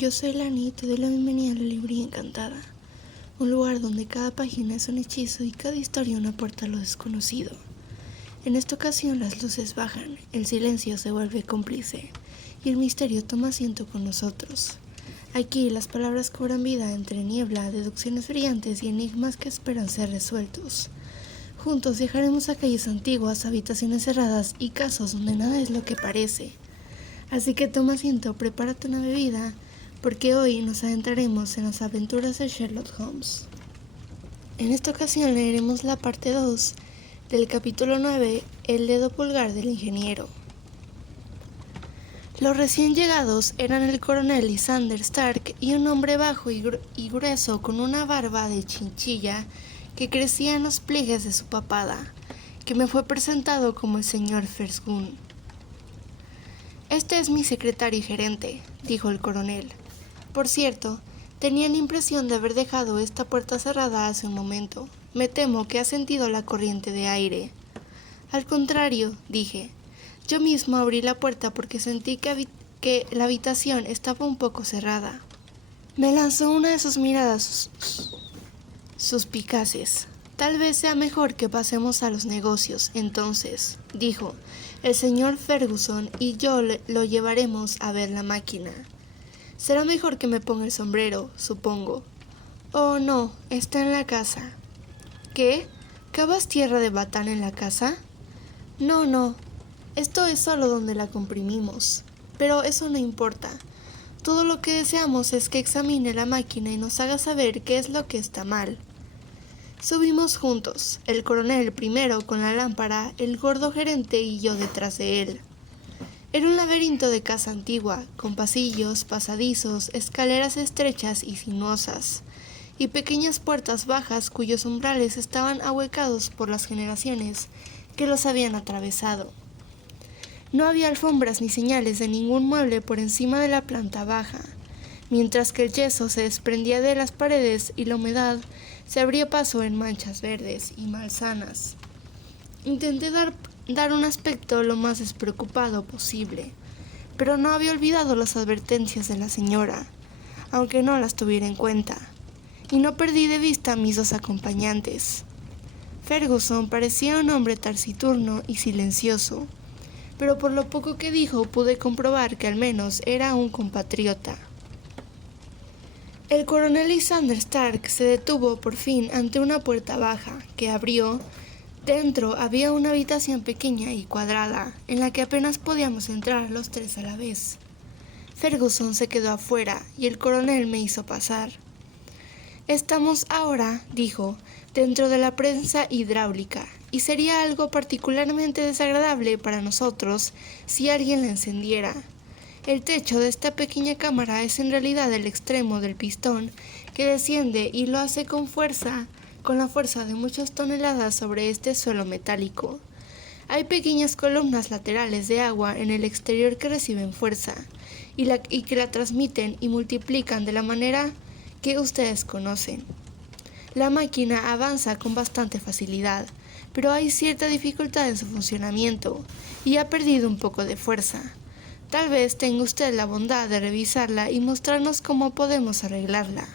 Yo soy Lani y te doy la bienvenida a la librería encantada, un lugar donde cada página es un hechizo y cada historia una puerta a lo desconocido. En esta ocasión las luces bajan, el silencio se vuelve cómplice y el misterio toma asiento con nosotros. Aquí las palabras cobran vida entre niebla, deducciones brillantes y enigmas que esperan ser resueltos. Juntos viajaremos a calles antiguas, habitaciones cerradas y casos donde nada es lo que parece. Así que toma asiento, prepárate una bebida, porque hoy nos adentraremos en las aventuras de Sherlock Holmes. En esta ocasión leeremos la parte 2 del capítulo 9, El dedo pulgar del ingeniero. Los recién llegados eran el coronel Lysander Stark y un hombre bajo y grueso con una barba de chinchilla que crecía en los pliegues de su papada, que me fue presentado como el señor Fergus. Este es mi secretario y gerente, dijo el coronel. Por cierto, tenía la impresión de haber dejado esta puerta cerrada hace un momento. Me temo que ha sentido la corriente de aire. Al contrario, dije. Yo mismo abrí la puerta porque sentí que la habitación estaba un poco cerrada. Me lanzó una de sus miradas suspicaces. Tal vez sea mejor que pasemos a los negocios, entonces, dijo. El señor Ferguson y yo lo llevaremos a ver la máquina. Será mejor que me ponga el sombrero, supongo. Oh, no, está en la casa. ¿Qué? ¿Cavas tierra de batán en la casa? No. Esto es solo donde la comprimimos. Pero eso no importa. Todo lo que deseamos es que examine la máquina y nos haga saber qué es lo que está mal. Subimos juntos, el coronel primero con la lámpara, el gordo gerente y yo detrás de él. Era un laberinto de casa antigua, con pasillos, pasadizos, escaleras estrechas y sinuosas, y pequeñas puertas bajas cuyos umbrales estaban ahuecados por las generaciones que los habían atravesado. No había alfombras ni señales de ningún mueble por encima de la planta baja, mientras que el yeso se desprendía de las paredes y la humedad se abría paso en manchas verdes y malsanas. Intenté dar un aspecto lo más despreocupado posible, pero no había olvidado las advertencias de la señora, aunque no las tuviera en cuenta, y no perdí de vista a mis dos acompañantes. Ferguson parecía un hombre taciturno y silencioso, pero por lo poco que dijo pude comprobar que al menos era un compatriota. El coronel Lysander Stark se detuvo por fin ante una puerta baja, que abrió. Dentro había una habitación pequeña y cuadrada, en la que apenas podíamos entrar los tres a la vez. Ferguson se quedó afuera y el coronel me hizo pasar. Estamos ahora, dijo, dentro de la prensa hidráulica, y sería algo particularmente desagradable para nosotros si alguien la encendiera. El techo de esta pequeña cámara es en realidad el extremo del pistón que desciende y lo hace con la fuerza de muchas toneladas sobre este suelo metálico. Hay pequeñas columnas laterales de agua en el exterior que reciben fuerza y que la transmiten y multiplican de la manera que ustedes conocen. La máquina avanza con bastante facilidad, pero hay cierta dificultad en su funcionamiento y ha perdido un poco de fuerza. Tal vez tenga usted la bondad de revisarla y mostrarnos cómo podemos arreglarla.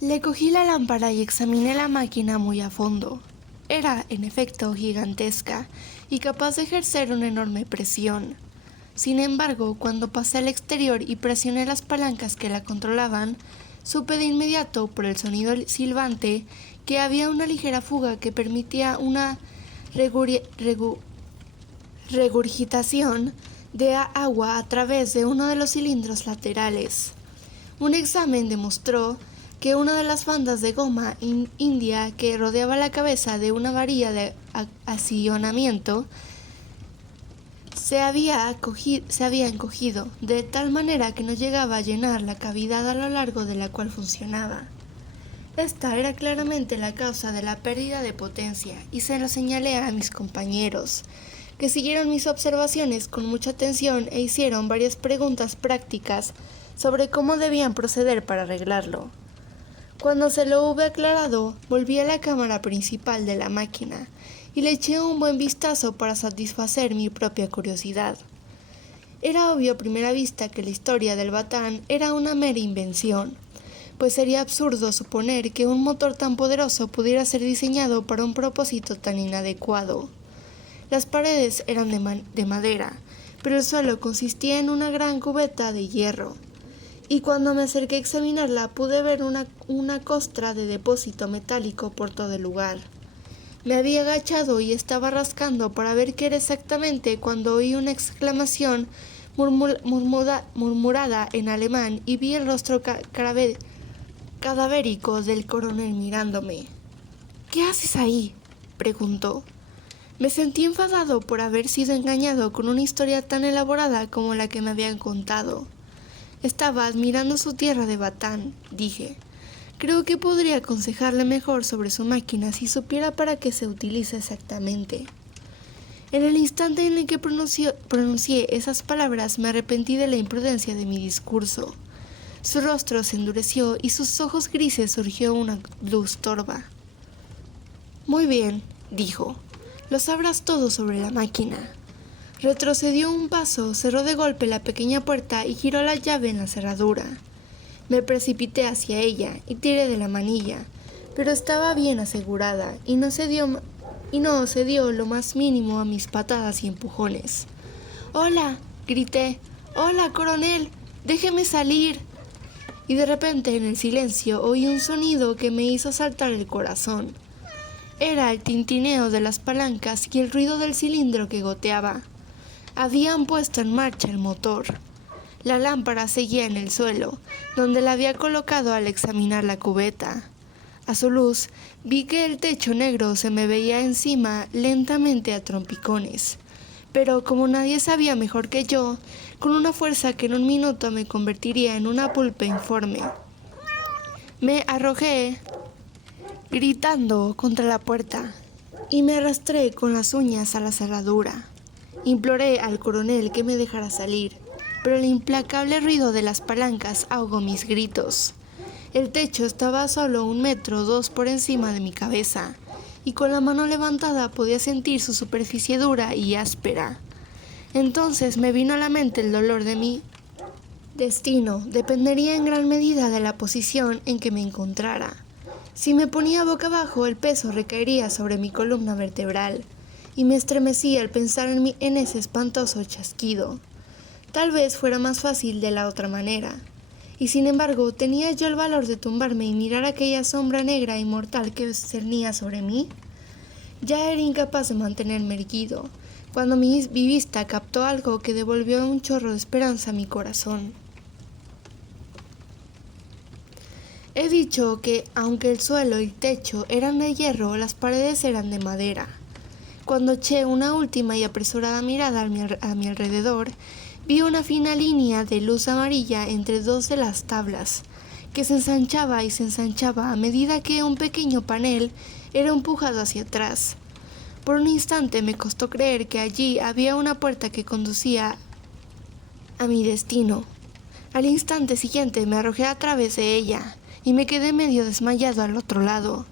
Le cogí la lámpara y examiné la máquina muy a fondo. Era, en efecto, gigantesca y capaz de ejercer una enorme presión. Sin embargo, cuando pasé al exterior y presioné las palancas que la controlaban, supe de inmediato, por el sonido silbante, que había una ligera fuga que permitía una regurgitación de agua a través de uno de los cilindros laterales. Un examen demostró que una de las bandas de goma india que rodeaba la cabeza de una varilla de accionamiento se había encogido, de tal manera que no llegaba a llenar la cavidad a lo largo de la cual funcionaba. Esta era claramente la causa de la pérdida de potencia, y se lo señalé a mis compañeros, que siguieron mis observaciones con mucha atención e hicieron varias preguntas prácticas sobre cómo debían proceder para arreglarlo. Cuando se lo hube aclarado, volví a la cámara principal de la máquina y le eché un buen vistazo para satisfacer mi propia curiosidad. Era obvio a primera vista que la historia del Batán era una mera invención, pues sería absurdo suponer que un motor tan poderoso pudiera ser diseñado para un propósito tan inadecuado. Las paredes eran de madera, pero el suelo consistía en una gran cubeta de hierro, y cuando me acerqué a examinarla pude ver una costra de depósito metálico por todo el lugar. Me había agachado y estaba rascando para ver qué era exactamente cuando oí una exclamación murmurada en alemán y vi el rostro cadavérico del coronel mirándome. «¿Qué haces ahí?», preguntó. Me sentí enfadado por haber sido engañado con una historia tan elaborada como la que me habían contado. Estaba admirando su tierra de Batán, dije. Creo que podría aconsejarle mejor sobre su máquina si supiera para qué se utiliza exactamente. En el instante en el que pronuncié esas palabras me arrepentí de la imprudencia de mi discurso. Su rostro se endureció y sus ojos grises surgió una luz torva. «Muy bien», dijo, «lo sabrás todo sobre la máquina». Retrocedió un paso, cerró de golpe la pequeña puerta y giró la llave en la cerradura. Me precipité hacia ella y tiré de la manilla, pero estaba bien asegurada y no cedió lo más mínimo a mis patadas y empujones. «¡Hola!», grité. «¡Hola, coronel! ¡Déjeme salir!». Y de repente en el silencio oí un sonido que me hizo saltar el corazón. Era el tintineo de las palancas y el ruido del cilindro que goteaba. Habían puesto en marcha el motor. La lámpara seguía en el suelo, donde la había colocado al examinar la cubeta. A su luz, vi que el techo negro se me veía encima lentamente a trompicones. Pero como nadie sabía mejor que yo, con una fuerza que en un minuto me convertiría en una pulpa informe, me arrojé gritando contra la puerta y me arrastré con las uñas a la cerradura. Imploré al coronel que me dejara salir, pero el implacable ruido de las palancas ahogó mis gritos. El techo estaba a solo 1 metro o 2 por encima de mi cabeza, y con la mano levantada podía sentir su superficie dura y áspera. Entonces me vino a la mente el dolor de mi destino. Dependería en gran medida de la posición en que me encontrara. Si me ponía boca abajo, el peso recaería sobre mi columna vertebral, y me estremecí al pensar en ese espantoso chasquido. Tal vez fuera más fácil de la otra manera, y sin embargo, ¿tenía yo el valor de tumbarme y mirar aquella sombra negra y mortal que cernía sobre mí? Ya era incapaz de mantenerme erguido, cuando mi vista captó algo que devolvió un chorro de esperanza a mi corazón. He dicho que, aunque el suelo y el techo eran de hierro, las paredes eran de madera. Cuando eché una última y apresurada mirada a mi alrededor, vi una fina línea de luz amarilla entre 2 de las tablas, que se ensanchaba y se ensanchaba a medida que un pequeño panel era empujado hacia atrás. Por un instante me costó creer que allí había una puerta que conducía a mi destino. Al instante siguiente me arrojé a través de ella y me quedé medio desmayado al otro lado.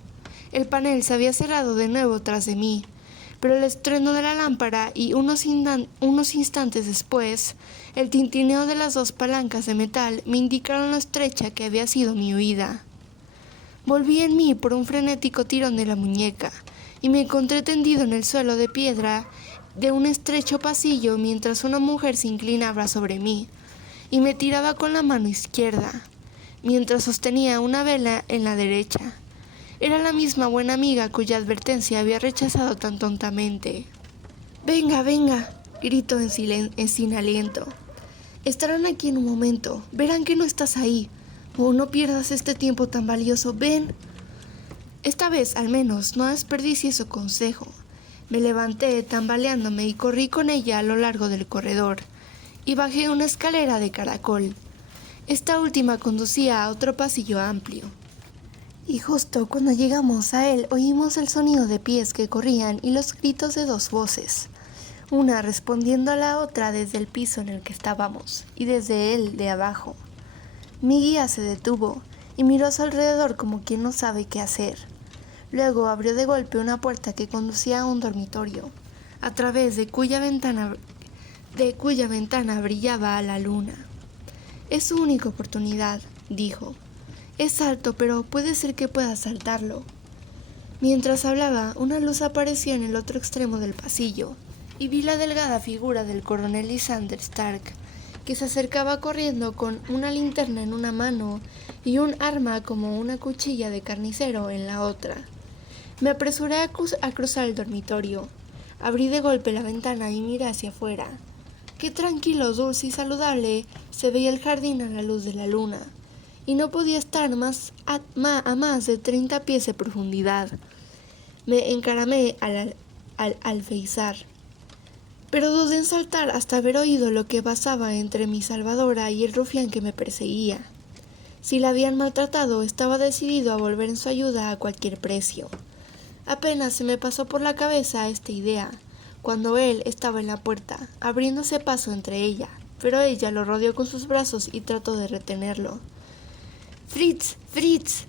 El panel se había cerrado de nuevo tras de mí, pero el estruendo de la lámpara y unos instantes después, el tintineo de las 2 palancas de metal me indicaron lo estrecha que había sido mi huida. Volví en mí por un frenético tirón de la muñeca y me encontré tendido en el suelo de piedra de un estrecho pasillo mientras una mujer se inclinaba sobre mí y me tiraba con la mano izquierda, mientras sostenía una vela en la derecha. Era la misma buena amiga cuya advertencia había rechazado tan tontamente. «Venga, venga», gritó sin aliento. «Estarán aquí en un momento. Verán que no estás ahí. Oh, no pierdas este tiempo tan valioso. Ven». Esta vez, al menos, no desperdicié su consejo. Me levanté tambaleándome y corrí con ella a lo largo del corredor, y bajé una escalera de caracol. Esta última conducía a otro pasillo amplio. Y justo cuando llegamos a él oímos el sonido de pies que corrían y los gritos de 2 voces, una respondiendo a la otra desde el piso en el que estábamos y desde él de abajo. Mi guía se detuvo y miró a su alrededor como quien no sabe qué hacer. Luego abrió de golpe una puerta que conducía a un dormitorio, a través de cuya ventana de cuya ventana brillaba la luna. Es su única oportunidad, dijo. Es alto, pero puede ser que pueda saltarlo. Mientras hablaba, una luz apareció en el otro extremo del pasillo, y vi la delgada figura del coronel Lysander Stark, que se acercaba corriendo con una linterna en una mano y un arma como una cuchilla de carnicero en la otra. Me apresuré a cruzar el dormitorio. Abrí de golpe la ventana y miré hacia afuera. Qué tranquilo, dulce y saludable se veía el jardín a la luz de la luna, y no podía estar a más de 30 pies de profundidad. Me encaramé al alféizar, pero dudé en saltar hasta haber oído lo que pasaba entre mi salvadora y el rufián que me perseguía. Si la habían maltratado, estaba decidido a volver en su ayuda a cualquier precio. Apenas se me pasó por la cabeza esta idea, cuando él estaba en la puerta, abriéndose paso entre ella, pero ella lo rodeó con sus brazos y trató de retenerlo. «Fritz, Fritz»,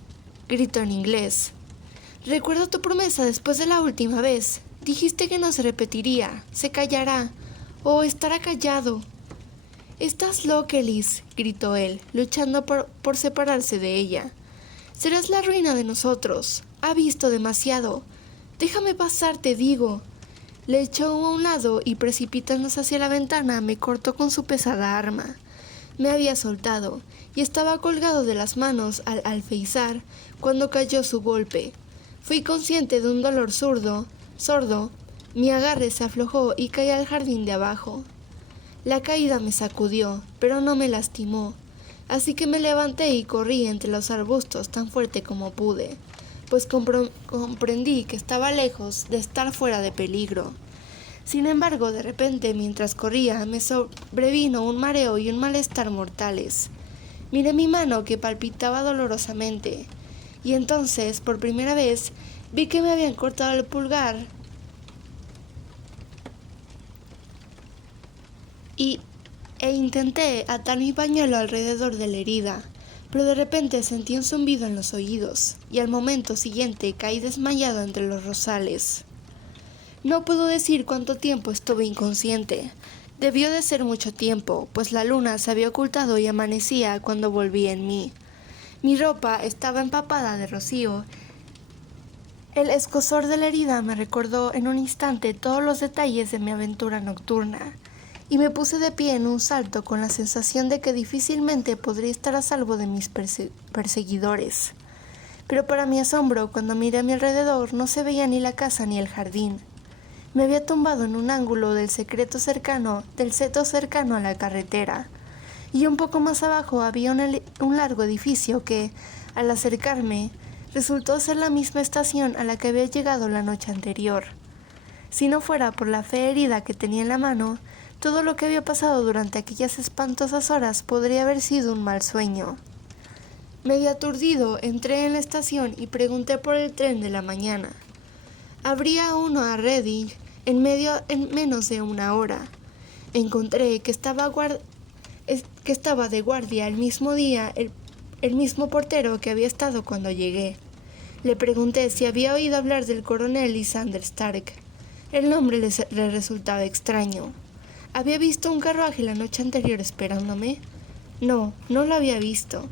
gritó en inglés. «Recuerdo tu promesa después de la última vez. Dijiste que no se repetiría, se callará, o estará callado». «Estás loca, Liz», gritó él, luchando por separarse de ella. «Serás la ruina de nosotros. Ha visto demasiado. Déjame pasar, te digo». Le echó a un lado y, precipitándose hacia la ventana, me cortó con su pesada arma. Me había soltado y estaba colgado de las manos al alféizar cuando cayó su golpe. Fui consciente de un dolor sordo. Mi agarre se aflojó y caí al jardín de abajo. La caída me sacudió, pero no me lastimó, así que me levanté y corrí entre los arbustos tan fuerte como pude, pues comprendí que estaba lejos de estar fuera de peligro. Sin embargo, de repente, mientras corría, me sobrevino un mareo y un malestar mortales. Miré mi mano que palpitaba dolorosamente, y entonces, por primera vez, vi que me habían cortado el pulgar e intenté atar mi pañuelo alrededor de la herida, pero de repente sentí un zumbido en los oídos, y al momento siguiente caí desmayado entre los rosales. No puedo decir cuánto tiempo estuve inconsciente. Debió de ser mucho tiempo, pues la luna se había ocultado y amanecía cuando volví en mí. Mi ropa estaba empapada de rocío. El escozor de la herida me recordó en un instante todos los detalles de mi aventura nocturna, y me puse de pie en un salto con la sensación de que difícilmente podría estar a salvo de mis perseguidores. Pero para mi asombro, cuando miré a mi alrededor, no se veía ni la casa ni el jardín. Me había tumbado en un ángulo del seto cercano a la carretera, y un poco más abajo había un largo edificio que, al acercarme, resultó ser la misma estación a la que había llegado la noche anterior. Si no fuera por la fea herida que tenía en la mano, todo lo que había pasado durante aquellas espantosas horas podría haber sido un mal sueño. Medio aturdido, entré en la estación y pregunté por el tren de la mañana. Habría uno a Reading en menos de una hora. Encontré que estaba de guardia el mismo día el mismo portero que había estado cuando llegué. Le pregunté si había oído hablar del coronel Lysander Stark. El nombre le resultaba extraño. ¿Había visto un carruaje la noche anterior esperándome? No, no lo había visto.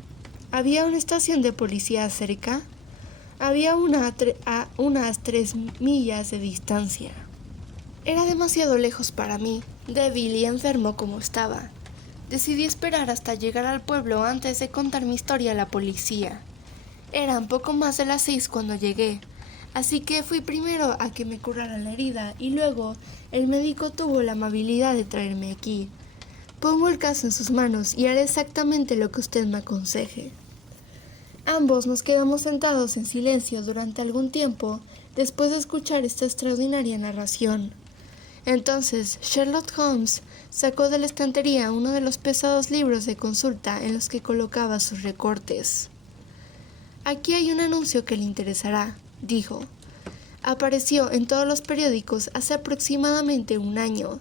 ¿Había una estación de policía cerca? Había una a unas 3 millas de distancia. Era demasiado lejos para mí, débil y enfermo como estaba. Decidí esperar hasta llegar al pueblo antes de contar mi historia a la policía. Eran poco más de las 6 cuando llegué, así que fui primero a que me curaran la herida y luego el médico tuvo la amabilidad de traerme aquí. Pongo el caso en sus manos y haré exactamente lo que usted me aconseje. Ambos nos quedamos sentados en silencio durante algún tiempo después de escuchar esta extraordinaria narración. Entonces Sherlock Holmes sacó de la estantería uno de los pesados libros de consulta en los que colocaba sus recortes. «Aquí hay un anuncio que le interesará», dijo. «Apareció en todos los periódicos hace aproximadamente un año.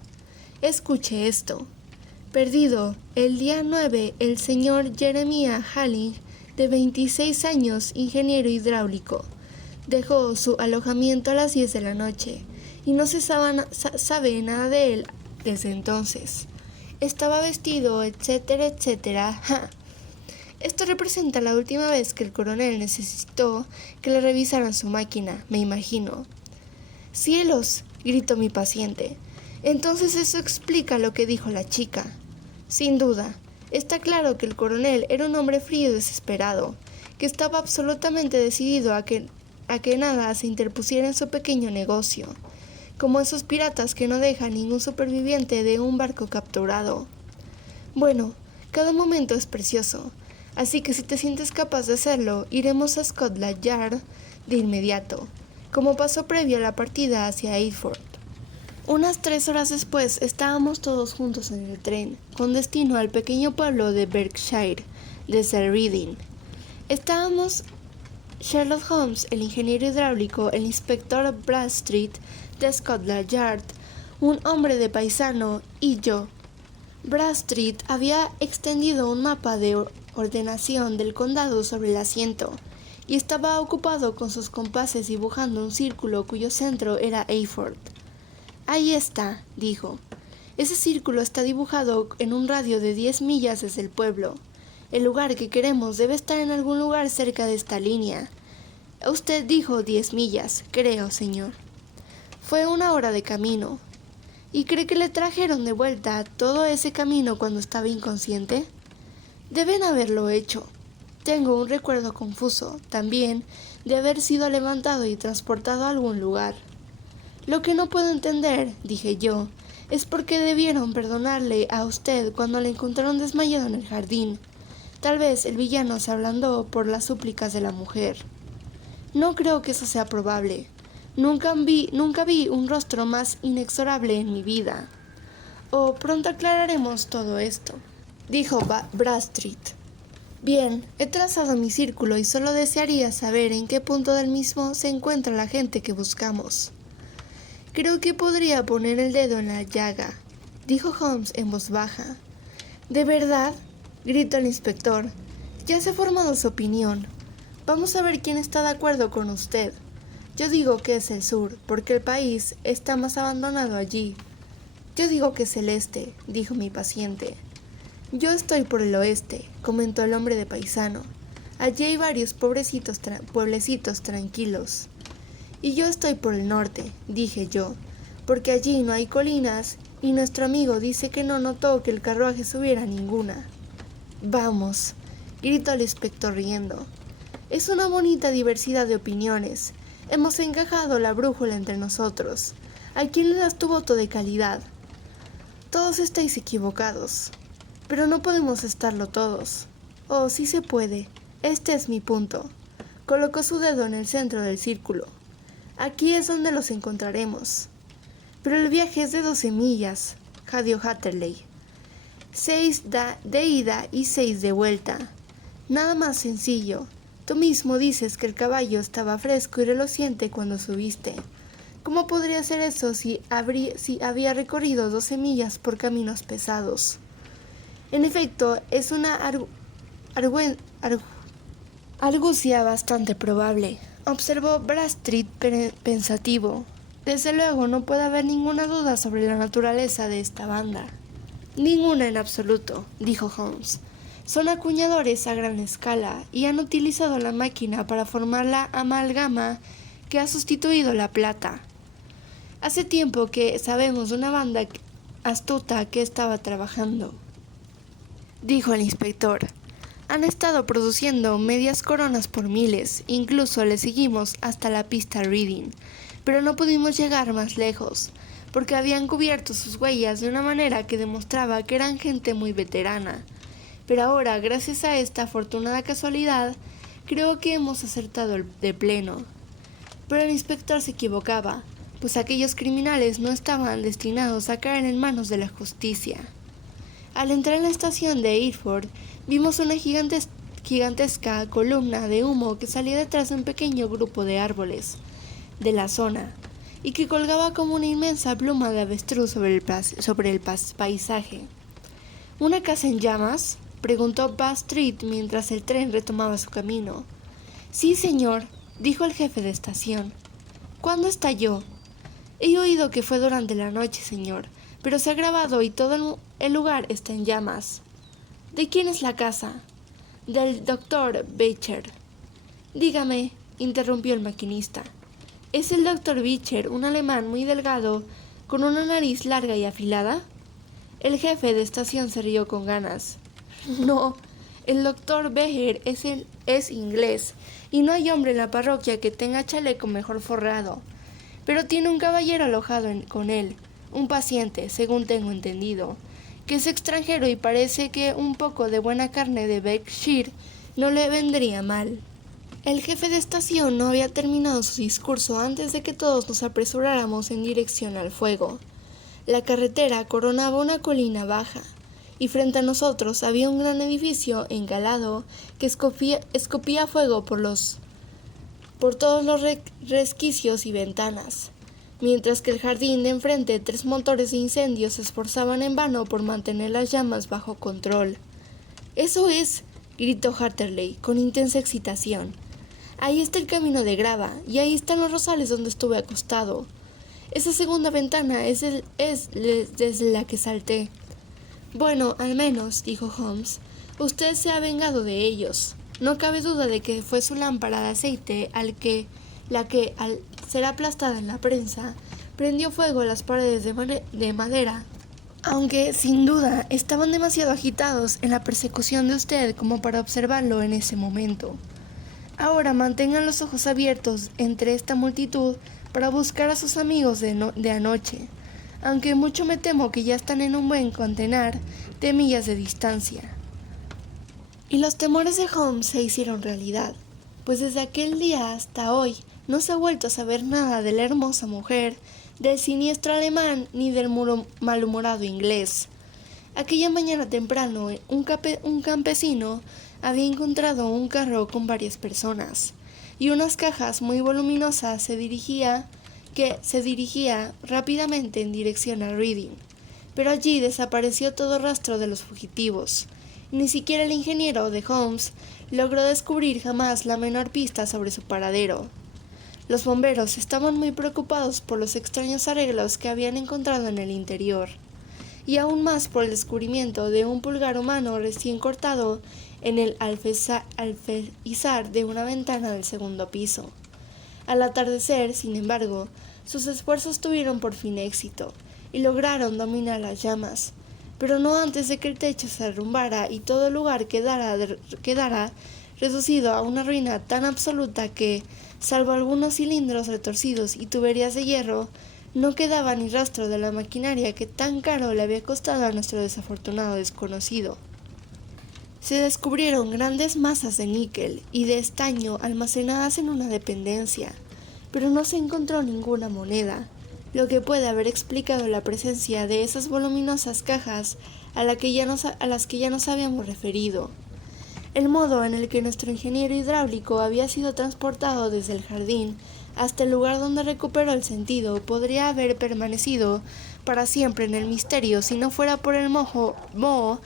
Escuche esto. Perdido el día 9 el señor Jeremiah Halling, de 26 años, ingeniero hidráulico. Dejó su alojamiento a las 10 de la noche y no se sabe nada de él desde entonces. Estaba vestido, etcétera, etcétera. ¡Ja! Esto representa la última vez que el coronel necesitó que le revisaran su máquina, me imagino. ¡Cielos!, gritó mi paciente. Entonces eso explica lo que dijo la chica. Sin duda, está claro que el coronel era un hombre frío y desesperado, que estaba absolutamente decidido a que nada se interpusiera en su pequeño negocio, como esos piratas que no dejan ningún superviviente de un barco capturado. Bueno, cada momento es precioso, así que si te sientes capaz de hacerlo, iremos a Scotland Yard de inmediato, como paso previo a la partida hacia Eyford. Unas 3 horas después estábamos todos juntos en el tren, con destino al pequeño pueblo de Berkshire, de Sir Reading. Estábamos Sherlock Holmes, el ingeniero hidráulico, el inspector Bradstreet de Scotland Yard, un hombre de paisano y yo. Bradstreet había extendido un mapa de ordenación del condado sobre el asiento y estaba ocupado con sus compases dibujando un círculo cuyo centro era Eyford. Ahí está, dijo. Ese círculo está dibujado en un radio de 10 millas desde el pueblo. El lugar que queremos debe estar en algún lugar cerca de esta línea. Usted dijo 10 millas, creo, señor. Fue 1 hora de camino. ¿Y cree que le trajeron de vuelta todo ese camino cuando estaba inconsciente? Deben haberlo hecho. Tengo un recuerdo confuso, también, de haber sido levantado y transportado a algún lugar. Lo que no puedo entender, dije yo, es por qué debieron perdonarle a usted cuando le encontraron desmayado en el jardín. Tal vez el villano se ablandó por las súplicas de la mujer. No creo que eso sea probable. Nunca vi un rostro más inexorable en mi vida. Oh, pronto aclararemos todo esto, dijo Bradstreet. Bien, he trazado mi círculo y solo desearía saber en qué punto del mismo se encuentra la gente que buscamos. Creo que podría poner el dedo en la llaga, dijo Holmes en voz baja. ¿De verdad?, gritó el inspector. Ya se ha formado su opinión. Vamos a ver quién está de acuerdo con usted. Yo digo que es el sur, porque el país está más abandonado allí. Yo digo que es el este, dijo mi paciente. Yo estoy por el oeste, comentó el hombre de paisano. Allí hay varios pueblecitos tranquilos. Y yo estoy por el norte, dije yo, porque allí no hay colinas y nuestro amigo dice que no notó que el carruaje subiera a ninguna. Vamos, gritó el inspector riendo. Es una bonita diversidad de opiniones. Hemos encajado la brújula entre nosotros. ¿A quién le das tu voto de calidad? Todos estáis equivocados, pero no podemos estarlo todos. Oh, sí se puede. Este es mi punto. Colocó su dedo en el centro del círculo. Aquí es donde los encontraremos. Pero el viaje es de 12 millas, añadió Hatterley. 6 de ida y 6 de vuelta. Nada más sencillo. Tú mismo dices que el caballo estaba fresco y reluciente cuando subiste. ¿Cómo podría ser eso si había recorrido 12 millas por caminos pesados? En efecto, es una argucia bastante probable, observó Bradstreet pensativo. Desde luego no puede haber ninguna duda sobre la naturaleza de esta banda. Ninguna en absoluto, dijo Holmes. Son acuñadores a gran escala y han utilizado la máquina para formar la amalgama que ha sustituido la plata. Hace tiempo que sabemos de una banda astuta que estaba trabajando, dijo el inspector. Han estado produciendo medias coronas por miles, incluso le seguimos hasta la pista Reading, pero no pudimos llegar más lejos, porque habían cubierto sus huellas de una manera que demostraba que eran gente muy veterana. Pero ahora, gracias a esta afortunada casualidad, creo que hemos acertado de pleno. Pero el inspector se equivocaba, pues aquellos criminales no estaban destinados a caer en manos de la justicia. Al entrar en la estación de Eyford, vimos una gigantesca columna de humo que salía detrás de un pequeño grupo de árboles de la zona y que colgaba como una inmensa pluma de avestruz sobre el paisaje. ¿Una casa en llamas?, preguntó Bradstreet mientras el tren retomaba su camino. Sí, señor, dijo el jefe de estación. ¿Cuándo estalló? He oído que fue durante la noche, señor, pero se ha grabado y todo el lugar está en llamas. ¿De quién es la casa? Del doctor Beecher. Dígame, interrumpió el maquinista. ¿Es el doctor Beecher un alemán muy delgado, con una nariz larga y afilada? El jefe de estación se rió con ganas. No, el doctor Beecher es inglés, y no hay hombre en la parroquia que tenga chaleco mejor forrado. Pero tiene un caballero alojado con él, un paciente, según tengo entendido, que es extranjero y parece que un poco de buena carne de Berkshire no le vendría mal. El jefe de estación no había terminado su discurso antes de que todos nos apresuráramos en dirección al fuego. La carretera coronaba una colina baja, y frente a nosotros había un gran edificio engalado que escupía fuego por todos los resquicios y ventanas, mientras que el jardín de enfrente 3 motores de incendio se esforzaban en vano por mantener las llamas bajo control. «¡Eso es!», gritó Hatterley con intensa excitación. «Ahí está el camino de grava, y ahí están los rosales donde estuve acostado. Esa segunda ventana es desde la que salté». «Bueno, al menos», dijo Holmes, «usted se ha vengado de ellos. No cabe duda de que fue su lámpara de aceite la que, al ser aplastada en la prensa, prendió fuego a las paredes de madera, aunque, sin duda, estaban demasiado agitados en la persecución de usted como para observarlo en ese momento. Ahora mantengan los ojos abiertos entre esta multitud para buscar a sus amigos de anoche, aunque mucho me temo que ya están en un buen centenar de millas de distancia». Y los temores de Holmes se hicieron realidad, pues desde aquel día hasta hoy no se ha vuelto a saber nada de la hermosa mujer, del siniestro alemán ni del malhumorado inglés. Aquella mañana temprano, un campesino había encontrado un carro con varias personas y unas cajas muy voluminosas que se dirigía rápidamente en dirección a Reading, pero allí desapareció todo rastro de los fugitivos. Ni siquiera el ingeniero de Holmes logró descubrir jamás la menor pista sobre su paradero. Los bomberos estaban muy preocupados por los extraños arreglos que habían encontrado en el interior, y aún más por el descubrimiento de un pulgar humano recién cortado en el alféizar de una ventana del segundo piso. Al atardecer, sin embargo, sus esfuerzos tuvieron por fin éxito, y lograron dominar las llamas, pero no antes de que el techo se derrumbara y todo el lugar quedara reducido a una ruina tan absoluta que, salvo algunos cilindros retorcidos y tuberías de hierro, no quedaba ni rastro de la maquinaria que tan caro le había costado a nuestro desafortunado desconocido. Se descubrieron grandes masas de níquel y de estaño almacenadas en una dependencia, pero no se encontró ninguna moneda, lo que puede haber explicado la presencia de esas voluminosas cajas a las que ya nos habíamos referido. El modo en el que nuestro ingeniero hidráulico había sido transportado desde el jardín hasta el lugar donde recuperó el sentido podría haber permanecido para siempre en el misterio si no fuera por el moho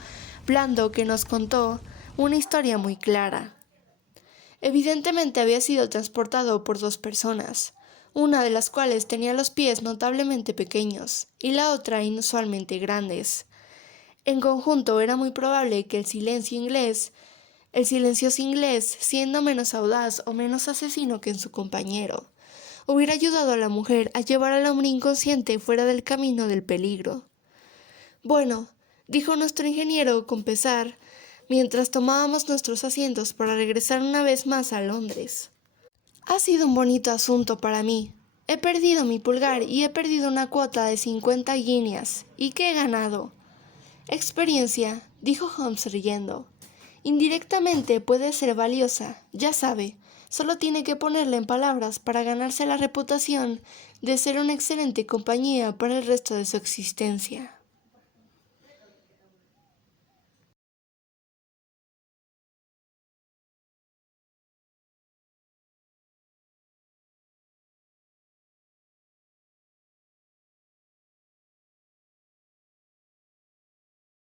blando que nos contó una historia muy clara. Evidentemente había sido transportado por 2 personas, una de las cuales tenía los pies notablemente pequeños y la otra inusualmente grandes. En conjunto era muy probable que el silencioso inglés, siendo menos audaz o menos asesino que en su compañero, hubiera ayudado a la mujer a llevar al hombre inconsciente fuera del camino del peligro. «Bueno», dijo nuestro ingeniero con pesar, mientras tomábamos nuestros asientos para regresar una vez más a Londres. «Ha sido un bonito asunto para mí. He perdido mi pulgar y he perdido una cuota de 50 guineas. ¿Y qué he ganado?» «Experiencia», dijo Holmes riendo. «Indirectamente puede ser valiosa, ya sabe. Solo tiene que ponerla en palabras para ganarse la reputación de ser una excelente compañía para el resto de su existencia».